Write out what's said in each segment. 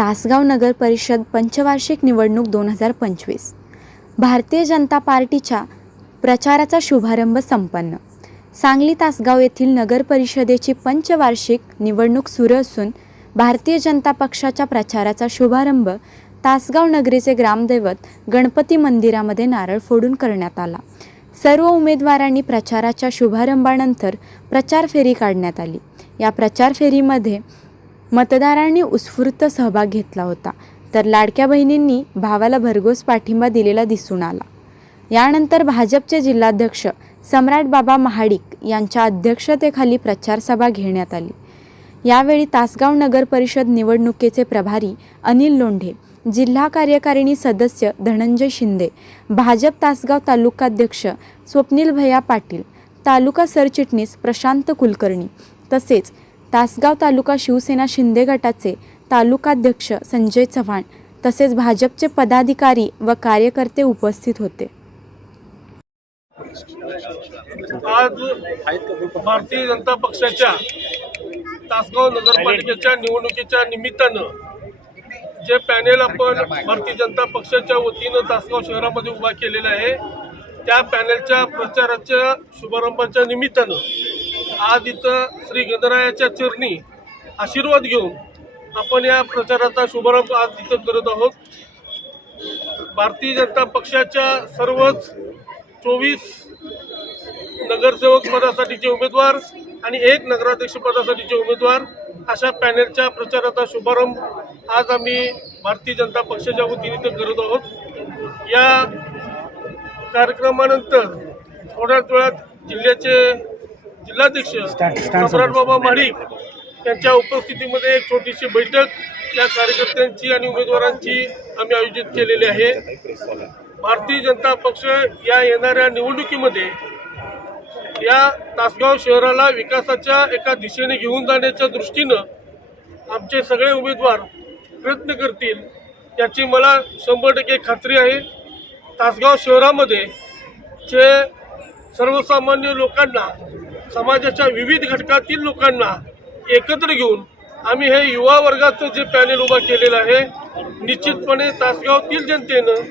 तासगाव नगर परिषद पंचवार्षिक निवडणूक दोन हजार पंचवीस. भारतीय जनता पार्टीच्या प्रचाराचा शुभारंभ संपन्न. सांगली तासगाव येथील नगर परिषदेची पंचवार्षिक निवडणूक सुरू असून भारतीय जनता पक्षाच्या प्रचाराचा शुभारंभ तासगाव नगरीचे ग्रामदैवत गणपती मंदिरामध्ये नारळ फोडून करण्यात आला. सर्व उमेदवारांनी प्रचाराच्या शुभारंभानंतर प्रचार फेरी काढण्यात आली. या प्रचार फेरीमध्ये मतदारांनी उत्स्फूर्त सहभाग घेतला होता. तर लाडक्या बहिणींनी भावाला भरघोस पाठिंबा दिलेला दिसून आला. यानंतर भाजपचे जिल्हाध्यक्ष सम्राट बाबा महाडिक यांच्या अध्यक्षतेखाली प्रचारसभा घेण्यात आली. यावेळी तासगाव नगर परिषद निवडणुकीचे प्रभारी अनिल लोंढे जिल्हा कार्यकारिणी सदस्य धनंजय शिंदे भाजप तासगाव तालुकाध्यक्ष स्वप्नील भैया पाटील तालुका सरचिटणीस प्रशांत कुलकर्णी तसेच तासगाव तालुका शिवसेना शिंदे गटाचे तालुकाध्यक्ष संजय चव्हाण तसेच भाजपचे पदाधिकारी व कार्यकर्ते उपस्थित होते. आज भारतीय जनता पक्षाच्या तासगाव नगरपालिकेच्या निवडणुकीच्या निमित्तानं जे पॅनेल आपण भारतीय जनता पक्षाच्या वतीनं तासगाव शहरामध्ये उभा केलेला आहे त्या पॅनेलच्या प्रचाराच्या शुभारंभाच्या निमित्तानं आज इथं श्री गणरायाच्या चरणी आशीर्वाद घेऊन आपण या प्रचाराचा शुभारंभ आज इथं करत आहोत. भारतीय जनता पक्षाच्या सर्वच चोवीस नगरसेवक पदासाठीचे उमेदवार आणि एक नगराध्यक्ष पदासाठीचे उमेदवार अशा पॅनेलच्या प्रचाराचा शुभारंभ आज आम्ही भारतीय जनता पक्षाच्या वतीने इथं करत आहोत. या कार्यक्रमानंतर थोड्याच वेळात जिल्ह्याचे जिल्हाध्यक्ष सम्राट बाबा महाडिक यांच्या उपस्थितीमध्ये एक छोटीशी बैठक या कार्यकर्त्यांची आणि उमेदवारांची आम्ही आयोजित केलेली आहे. भारतीय जनता पक्ष या येणाऱ्या निवडणुकीमध्ये या तासगाव शहराला विकासाच्या एका दिशेने घेऊन जाण्याच्या दृष्टीनं आमचे सगळे उमेदवार प्रयत्न करतील याची मला शंभर टक्के खात्री आहे. तासगाव शहरामध्ये जे सर्वसामान्य लोकांना समाजाच्या विविध घटकातील लोकांना एकत्र घेऊन आम्ही हे युवा वर्गाचं जे पॅनेल उभा केलेलं आहे निश्चितपणे तासगावतील जनतेनं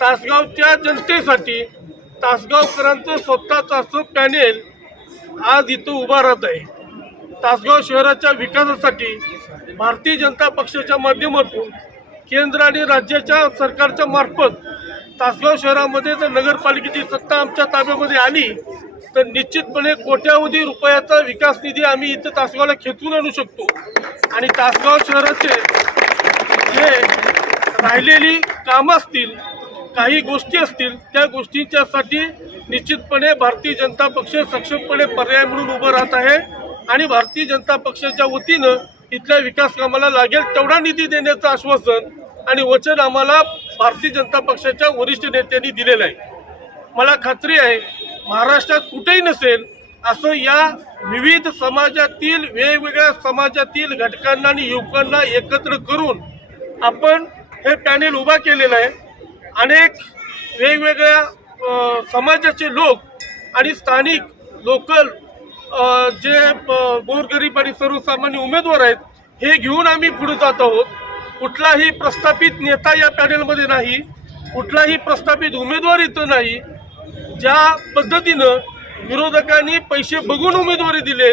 तासगावच्या जनतेसाठी तासगावकरांचं स्वतःचं असं पॅनेल आज इथं उभा राहत आहे. तासगाव शहराच्या विकासासाठी भारतीय जनता पक्षाच्या माध्यमातून केंद्र आणि राज्याच्या सरकारच्या मार्फत तासगाव शहरामध्ये जर नगरपालिकेची सत्ता आमच्या ताब्यामध्ये आली तर निश्चितपणे कोट्यावधी रुपयाचा विकास निधी आम्ही इथं तासगावला खेचून आणू शकतो. आणि तासगाव शहराचे जे राहिलेली कामं असतील काही गोष्टी असतील त्या गोष्टींच्यासाठी निश्चितपणे भारतीय जनता पक्ष सक्षमपणे पर्याय म्हणून उभं राहत आहे. आणि भारतीय जनता पक्षाच्या वतीनं इथल्या विकास कामाला लागेल तेवढा निधी देण्याचं आश्वासन आणि वचन आम्हाला भारतीय जनता पक्षाच्या वरिष्ठ नेत्यांनी दिलेलं आहे. मला खात्री आहे महाराष्ट्रात कुठेही नसेल असं या विविध समाजातील वेगवेगळ्या समाजातील घटकांना आणि युवकांना एकत्र करून आपण हे पॅनेल उभा केलेलं आहे. अनेक वेगवेगळ्या समाजाचे लोक आणि स्थानिक लोकल जे गोरगरीब आणि सर्वसामान्य उमेदवार आहेत हे घेऊन आम्ही पुढे जात आहोत. कुठलाही प्रस्थापित नेता या पॅनेलमध्ये नाही. कुठलाही प्रस्थापित उमेदवार इथं नाही. ज्या पद्धतीनं विरोधकांनी पैसे बघून उमेदवारी दिले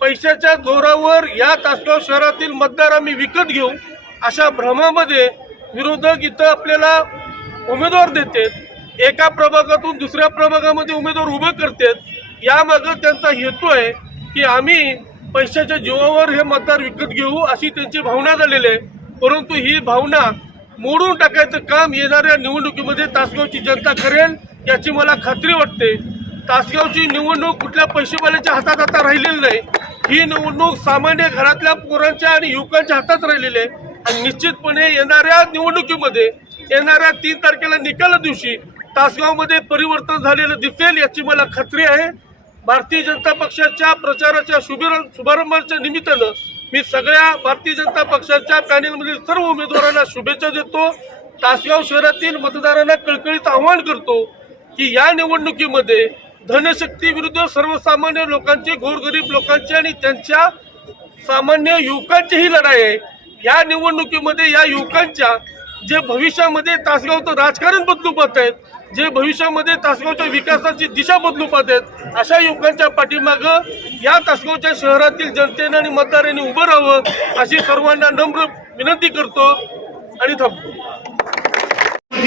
पैशाच्या जोरावर या तासगाव शहरातील मतदार आम्ही विकत घेऊ अशा भ्रमामध्ये विरोधक इथं आपल्याला उमेदवार देतात. एका प्रभागातून दुसऱ्या प्रभागामध्ये उमेदवार उभे करतात. यामागं त्यांचा हेतू आहे की आम्ही पैशाच्या जीवावर हे मतदार विकत घेऊ अशी त्यांची भावना झालेली आहे. परंतु ही भावना मोडून टाकायचं काम येणाऱ्या निवडणुकीमध्ये तासगावची जनता करेल. याची मला खात्री वाटते. तासगावची निवडणूक कुठल्या पैसेवाल्याच्या हातात आता राहिलेली नाही. ही निवडणूक सामान्य घरातल्या पोरांच्या आणि युवकांच्या हातात राहिलेली आहे. आणि निश्चितपणे येणाऱ्या निवडणुकीमध्ये येणाऱ्या तीन तारखेला निकाला दिवशी तासगावमध्ये परिवर्तन झालेलं दिसेल याची मला खात्री आहे. भारतीय जनता पक्षाच्या प्रचाराच्या शुभार शुभारंभाच्या निमित्तानं मी सगळ्या भारतीय जनता पक्षाच्या पॅनेलमधील सर्व उमेदवारांना शुभेच्छा देतो. तासगाव शहरातील मतदारांना कळकळीत आवाहन करतो. की या निवडणुकीमध्ये धनशक्ती विरुद्ध सर्वसामान्य लोकांचे गोरगरीब लोकांचे आणि त्यांच्या सामान्य युवकांचीही लढाई आहे. या निवडणुकीमध्ये या युवकांच्या जे भविष्यामध्ये तासगावचं राजकारण बदलू पाहत आहेत जे भविष्यामध्ये तासगावच्या विकासाची दिशा बदलू पाहत आहेत अशा युवकांच्या पाठीमागं या तासगावच्या शहरातील जनतेने आणि मतदारांनी उभं राहावं अशी सर्वांना नम्र विनंती करतो आणि थांबतो.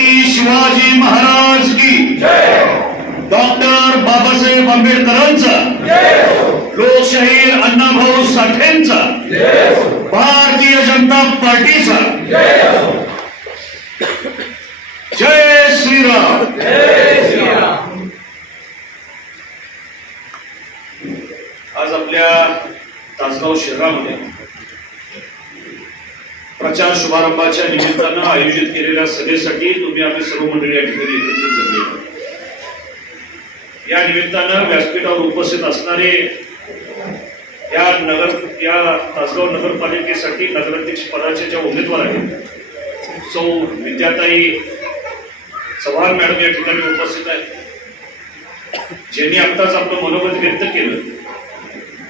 छत्रपती शिवाजी महाराज की हो. डॉक्टर बाबासाहेब आंबेडकरांचा हो. लोकशाहीर अण्णाभाऊ साठेंचा हो. भारतीय जनता पार्टीचा जय श्रीराम. आज आपल्या तासगाव शहरामध्ये प्रचार शुभारंभाच्या निमित्तानं आयोजित केलेल्या सभेसाठी तुम्ही आम्ही सर्व मंडळी या ठिकाणी एकत्रित झाले. या निमित्तानं व्यासपीठावर उपस्थित असणारे या नगर या तासगाव नगरपालिकेसाठी नगराध्यक्ष पदाचे ज्या उमेदवार आहेत सौ विद्याताई चव्हाण मॅडम या ठिकाणी उपस्थित आहेत. ज्यांनी आत्ताच आपलं मनोगत व्यक्त केलं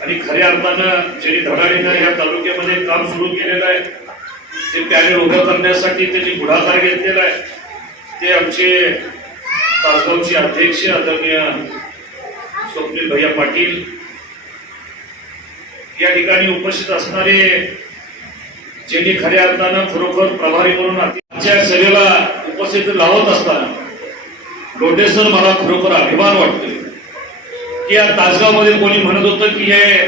आणि खऱ्या अर्थानं ज्यांनी धडाडीनं या तालुक्यामध्ये काम सुरू केलेलं आहे ते त्याने उभं करण्यासाठी त्यांनी पुढाकार घेतलेला आहे. ते आमचे तासगावचे अध्यक्ष आदरणीय स्वप्नील भैया पाटील या ठिकाणी उपस्थित असणारे ज्यांनी खऱ्या अर्थानं खरोखर प्रभारी म्हणून आजच्या सभेला उपस्थित लावत असताना लोटेसर मला खरोखर अभिमान वाटतोय. की या तासगावमध्ये कोणी म्हणत होतं की हे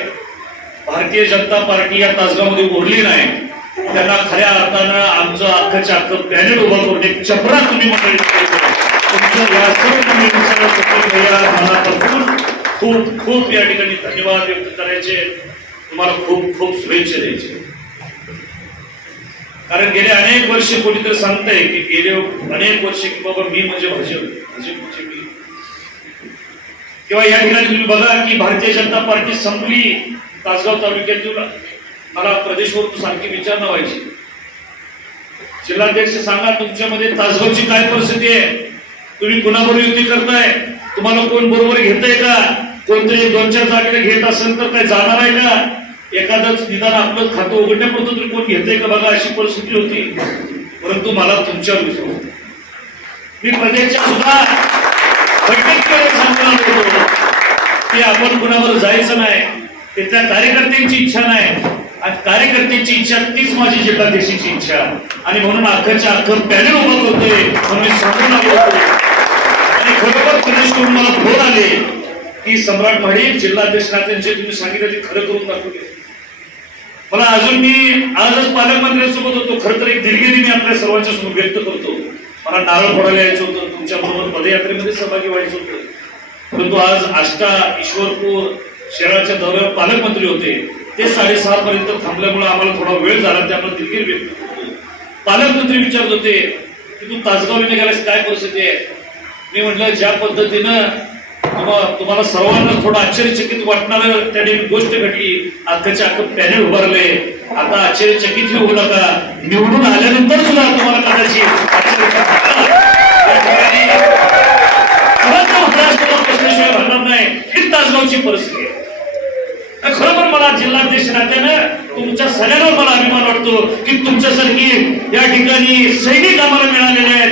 भारतीय जनता पार्टी या तासगावमध्ये उरली नाही. त्यांना खऱ्या अर्थानं आमचं अख्खच्या अख्खं पॅनेल उभं करून एक चपरा तुम्ही मंडळी तुमचं या सर्व मंडळींचं मनापासून खूप खूप या ठिकाणी धन्यवाद व्यक्त करायचे. तुम्हाला खूप खूप शुभेच्छा द्यायचे. कारण गेले अनेक वर्ष कोणीतरी सांगताय की गेले अनेक वर्ष की बाबा मी म्हणजे भाजप भाजप म्हणजे मी. किंवा या ठिकाणी तुम्ही बघा की भारतीय जनता पार्टी संपली. तासगाव तालुक्यातून मला प्रदेशवर सारखी विचारणा व्हायची. जिल्हाध्यक्ष सांगा तुमच्यामध्ये तासगावची काय परिस्थिती आहे? तुम्ही कुणाबरोबर युती करताय? तुम्हाला कोण बरोबर घेतंय का? कोणतरी दोन चार जागेला घेत असेल तर काय जाणार आहे का? एखादंच निदान आपलं खातं उघडण्यापुरतं तरी कोण घेतंय का बघा अशी परिस्थिती होती. परंतु मला तुमच्यावर विश्वास मी प्रदेशच्या सुद्धा बैठकीकडे सांगणार होतो की आपण कुणावर जायचं नाही तिथल्या कार्यकर्त्यांची इच्छा नाही. आणि कार्यकर्त्यांची इच्छा तीच माझी जिल्हाध्यक्षाची इच्छा. आणि म्हणून अख्खच्या अख्खं पॅनल उभं होते म्हणून सांगून आलो आणि खरोखर प्रदेशकडून मला फोन आले की सम्राट महाडिक जिल्हाध्यक्ष नात्यांचे तुम्ही सांगितलं ते खरं करून दाखवले मला अजून मी आजच पालकमंत्र्यांसोबत होतो खरं तर एक दिलगिरी मी आपल्या सर्वांच्या समोर व्यक्त करतो. मला नारळ फोडायला यायचं होतं तुमच्या बरोबर पदयात्रेमध्ये सहभागी व्हायचं होतं. परंतु आज आष्टा ईश्वरपूर शहराच्या दौऱ्यावर पालकमंत्री होते. ते साडेसहा पर्यंत थांबल्यामुळे आम्हाला थोडा वेळ झाला त्यामुळे दिलगीर व्यक्त पालकमंत्री विचारत होते की तू तासगाव निघाल्यास काय परिस्थिती आहे मी म्हटलं ज्या पद्धतीनं तुम्हाला सर्वांना थोडं आश्चर्यचकित वाटणार त्या ठिकाणी गोष्ट घडली. अख्खच्या अख्खं पॅनल उभारले. आता आश्चर्यचकित होऊ नका. निवडून आल्यानंतर सुद्धा तुम्हाला कदाचित आश्चर्यचकित वाटणार. या ठिकाणी खरंच तर महाराष्ट्राला प्रश्नाशिवाय राहणार नाही ही तासगावची परिस्थिती आहे आणि खरोखर मला जिल्हाध्यक्ष नात्यानं तुमच्या सगळ्यांवर मला अभिमान की तुमच्यासारखी या ठिकाणी सैनिक आम्हाला मिळालेले आहेत.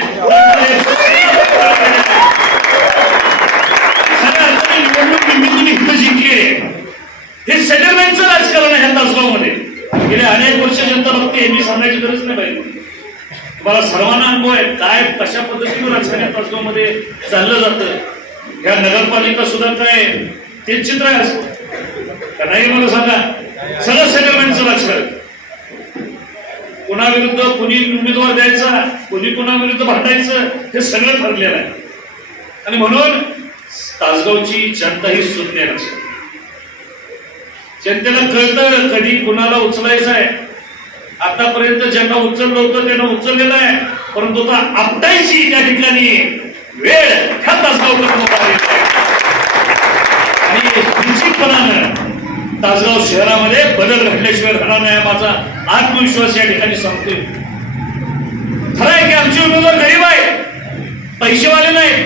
खऱ्या निवडणूक जिंकली हे सेटलमेंटचं राजकारण आहे ह्या तासगावमध्ये. गेले अनेक वर्ष जनता बघते हे मी सांगायची गरज नाही पाहिजे तुम्हाला सर्वांना अनुभव आहे काय कशा पद्धतीने राजकारण तासगावमध्ये चाललं जातं. ह्या नगरपालिका सुद्धा काय ते चित्र आहे असं. का नाही मला सांगा. सगळं सेटलमेंटचं राजकारण. कोणाविरुद्ध कोणी उमेदवार द्यायचा कुणी कोणाविरुद्ध भांडायचं हे सगळं ठरलेलं आहे. आणि म्हणून तासगावची जनता ही सुज्ञ आहे. जनतेला कळतं कधी कुणाला उचलायचं आहे. आतापर्यंत ज्यांना उचललं होतं त्यांना उचललेलं आहे. परंतु आता आपटायची त्या ठिकाणी वेळ ह्या तासगावकडून आणि निश्चितपणानं तासगाव शहरामध्ये बदल घडल्याशिवाय राहणार नाही माझा आत्मविश्वास या ठिकाणी सांगतोय. खरं आहे की आमचे उमेदवार गरीब आहे पैसेवाले नाही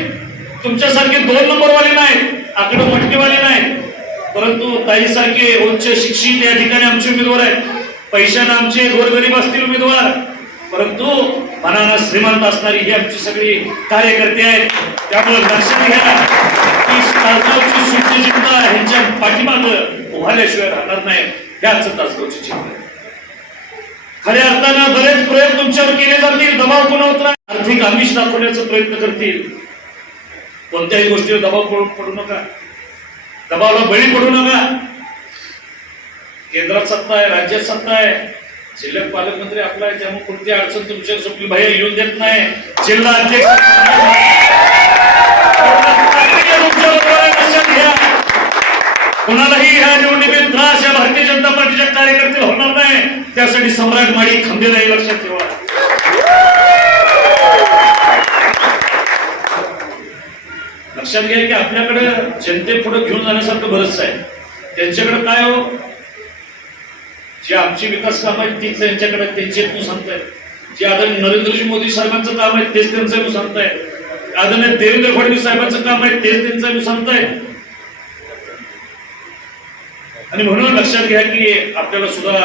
तुमच्यासारखे दोन नंबरवाले नाही आकडे मटकेवाले नाही परंतु ताईसारखे उच्च शिक्षित या ठिकाणी आमचे उमेदवार आहेत. पैशानं आमचे गोरगरीब असतील उमेदवार परंतु मनानं श्रीमंत असणारी ही आमची सगळी कार्यकर्ते आहेत. त्यामुळे लक्षात घ्या की तासगावची सुट्टीचिंता ह्यांच्या पाठीमागं उभारल्याशिवाय राहणार नाही. ह्याच तासगावची चिंता खऱ्या अर्थानं बरेच प्रयोग तुमच्यावर केले जातील. दबाव पुन्हा आर्थिक आमिष दाखवण्याचा प्रयत्न करतील. कोणत्याही गोष्टीवर दबाव पडू नका. दबावाला बळी पडू नका. केंद्रात सत्ता आहे राज्यात सत्ता आहे. जिल्ह्यात पालकमंत्री आपला आहे त्यामुळे कोणती अडचण तुमच्या सुप्री बाहेर येऊन देत नाही. जिल्हा अध्यक्ष तुमच्या बरोबर आहे, लक्षात घ्या कुणालाही ह्या निवडणुकीत त्रास या भारतीय जनता पार्टीच्या कार्यकर्ते होणार नाही. त्यासाठी सम्राट माडी खंबीर आहे लक्षात ठेवा. लक्षात घ्या की आपल्याकडे जनते पुढे घेऊन जाण्यासारखं बरंच आहे. त्यांच्याकडे काय हो? जे आमची विकास काम आहेत तीच त्यांच्याकडे त्यांचे तू सांगताय जे आदरणीय नरेंद्रजी मोदी साहेबांचं काम आहे तेच त्यांचं मी सांगताय आदरणीय देवेंद्र फडणवीस साहेबांचं काम आहे तेच त्यांचं मी सांगताय आणि म्हणून लक्षात घ्या की आपल्याला सुद्धा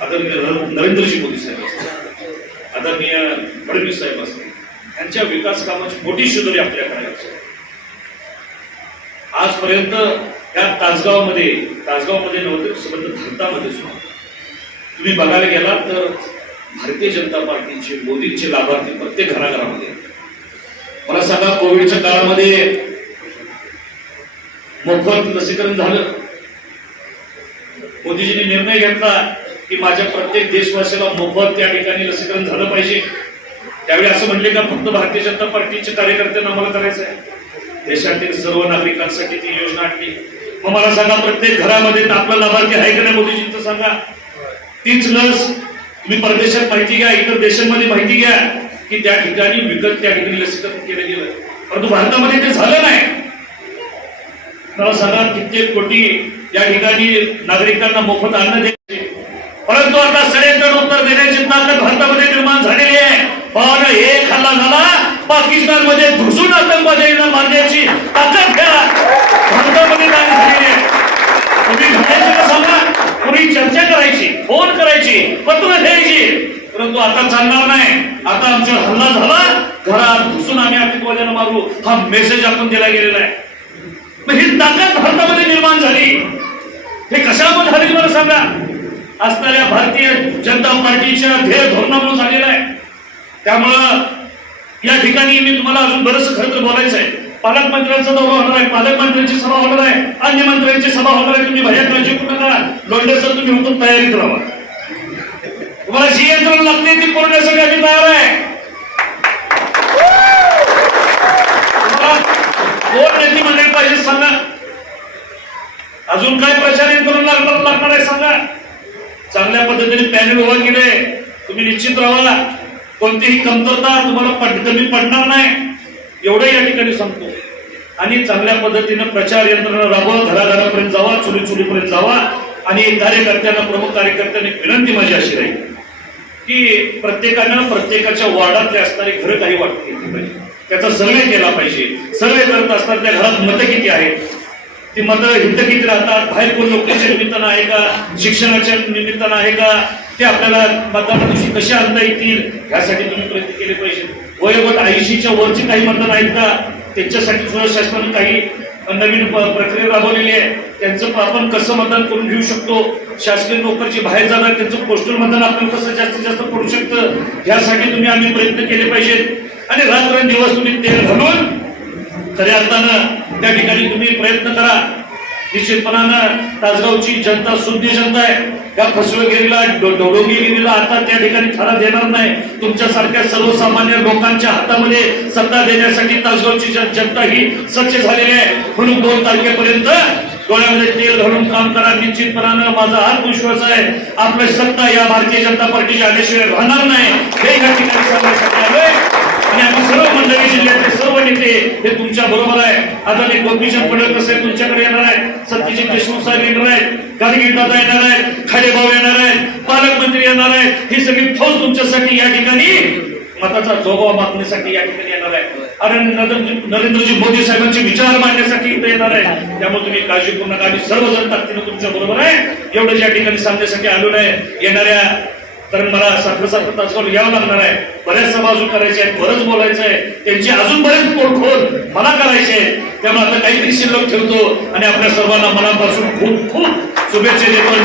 आदरणीय नरेंद्रजी मोदी साहेब असतील आदरणीय फडणवीस साहेब असतील यांच्या विकास कामाची मोठी शिदोरी आपल्याकडे आहे. आजपर्यंत त्या तासगावमध्ये तासगावमध्ये नव्हते संबंध भारतामध्ये सुद्धा. तुम्ही बघायला गेलात तर भारतीय जनता पार्टीचे मोदींचे लाभार्थी प्रत्येक घराघरामध्ये मला सांगा कोविडच्या काळामध्ये मोफत लसीकरण झालं. मोदीजींनी निर्णय घेतला की माझ्या प्रत्येक देशवासियाला मोफत त्या ठिकाणी लसीकरण झालं पाहिजे. त्यावेळी असं म्हणले का फक्त भारतीय जनता पार्टीचे कार्यकर्त्यांना आम्हाला करायचं आहे? देशातील सर्व नागरिकांसाठी ती योजना आणली. मग मला सांगा प्रत्येक घरामध्ये आपला लाभार्थी आहे का नाही मोदीजींचं सांगा? तीच लस तुम्ही परदेशात माहिती घ्या इतर देशांमध्ये माहिती घ्या की त्या ठिकाणी विकत त्या ठिकाणी लसीकरण केलं गेलं. परंतु भारतामध्ये ते झालं नाही. मला सांगा कित्येक कोटी या ठिकाणी नागरिकांना मोफत अन्न द्यायचे. परंतु आता षडयंत्र उत्तर देण्याची ताकद भारतामध्ये निर्माण झालेली आहे. पण एक हल्ला झाला पाकिस्तानमध्ये घुसून आतंकवाद्यांना मारण्याची ताकद घ्या भारतामध्ये नाही झालेली आहे. तुम्ही घालायचं का सांगा? पूर्वी चर्चा करायची फोन करायची पत्र द्यायची. परंतु आता चालणार नाही. आता आमचा हल्ला झाला घरात घुसून आम्ही आतंकवाद्यांना मारू. हा मेसेज आपण दिला गेलेला आहे. मग ही ताकद भारतामध्ये निर्माण झाली. हे कशामुळे झाली मला सांगा? असणाऱ्या भारतीय जनता पार्टीच्या ध्येय धोरणामुळे झालेलं आहे. त्यामुळं या ठिकाणी मी तुम्हाला अजून बरंच खरं तर बोलायचं आहे. पालकमंत्र्यांचा दौरा होणार आहे पालकमंत्र्यांची सभा होणार आहे अन्य मंत्र्यांची सभा होणार आहे. तुम्ही भया काळजी पूर्ण करा लोंढे तुम्ही हुकूम तयारीत राहा तुम्हाला जी यंत्रणा लागते ती पूर्ण आम्ही तयार आहे तुम्हाला कोण नेते मंडळी पाहिजे सांगा. अजून काय प्रचार करून लागणार लागणार आहे सांगा. चांगल्या पद्धतीने पॅनल उभा केले तुम्ही निश्चित राहा कोणतीही कमतरता तुम्हाला पट कमी पडणार नाही. एवढं या ठिकाणी सांगतो. आणि चांगल्या पद्धतीनं प्रचार यंत्रणा राबवा घराघरापर्यंत जावा चुली चुलीपर्यंत जावा. आणि कार्यकर्त्यांना प्रमुख कार्यकर्त्यांनी विनंती माझी अशी राहील की प्रत्येकानं प्रत्येकाच्या वार्डातले असणारे घरं काही वाटते पाहिजे. त्याचा सर्वे केला पाहिजे. सर्वे करत असताना त्या घरात मतं किती आहेत? ती मतं हिंद किती राहतात? बाहेर कोण नोकरीच्या निमित्तानं आहे का? शिक्षणाच्या निमित्तानं आहे का? ते आपल्याला मतदाना दिवशी कसे आणता येतील? यासाठी तुम्ही प्रयत्न केले पाहिजे. वयोगट ऐंशीच्या वरची काही मतदान आहेत का? त्यांच्यासाठी सुद्धा शासनाने काही नवीन प्रक्रिया राबवलेली आहे. त्यांचं आपण कसं मतदान करून घेऊ शकतो? शासकीय नोकरची बाहेर जाणार त्यांचं पोस्टल मतदान आपण कसं जास्तीत जास्त करू शकतं? यासाठी तुम्ही आम्ही प्रयत्न केले पाहिजेत. आणि रात्रंदिवस तुम्ही तेल घालून खऱ्या अर्थानं त्या ठिकाणी तुम्ही प्रयत्न करा. निश्चितपणानं तासगावची जनता शुद्धी जनता आहे. त्या फसवेगिरीला डोडोगिरीला आता त्या ठिकाणी थारा देणार नाही. तुमच्यासारख्या सर्वसामान्य लोकांच्या हातामध्ये सत्ता देण्यासाठी तासगावची जनता ही सज्ज झालेली आहे. म्हणून दोन तारखेपर्यंत डोळ्यामध्ये तेल घालून काम करा. निश्चितपणानं माझा आत्मविश्वास आहे. आपलं सत्ता या भारतीय जनता पार्टीच्या आल्याशिवाय राहणार नाही. हे या ठिकाणी सांगण्यासाठी आलोय. आणि आम्ही सर्व मंडळी जिल्ह्यातले सर्व नेते हे तुमच्या बरोबर आहे आता ते गोपीचंद पडळकर साहेब तुमच्याकडे येणार आहेत. सत्यजित देशमुख साहेब येणार आहेत. गाडगीर दादा येणार आहेत. खाडे भाऊ येणार आहेत. पालकमंत्री येणार आहेत. ही सगळी फौज तुमच्यासाठी या ठिकाणी मताचा जोगवा मागण्यासाठी या ठिकाणी येणार आहे. आणि नरेंद्र- नरेंद्रजी मोदी साहेबांचे विचार मांडण्यासाठी इथे येणार आहे त्यामुळे तुम्ही काळजी पूर्ण नका आणि सर्वजण ताकदीनं तुमच्या बरोबर आहे. एवढं या ठिकाणी सांगण्यासाठी आलो नाही येणाऱ्या कारण मला साखर साखर तासगाव यावं लागणार आहे. बऱ्याच सभा करायच्या आहेत बरंच बोलायचं आहे. त्यांची अजून बरेच पोटखोल मला करायचे त्यामुळे आता काहीतरी शिल्लक ठेवतो आणि आपल्या सर्वांना मनापासून खूप खूप शुभेच्छा देतो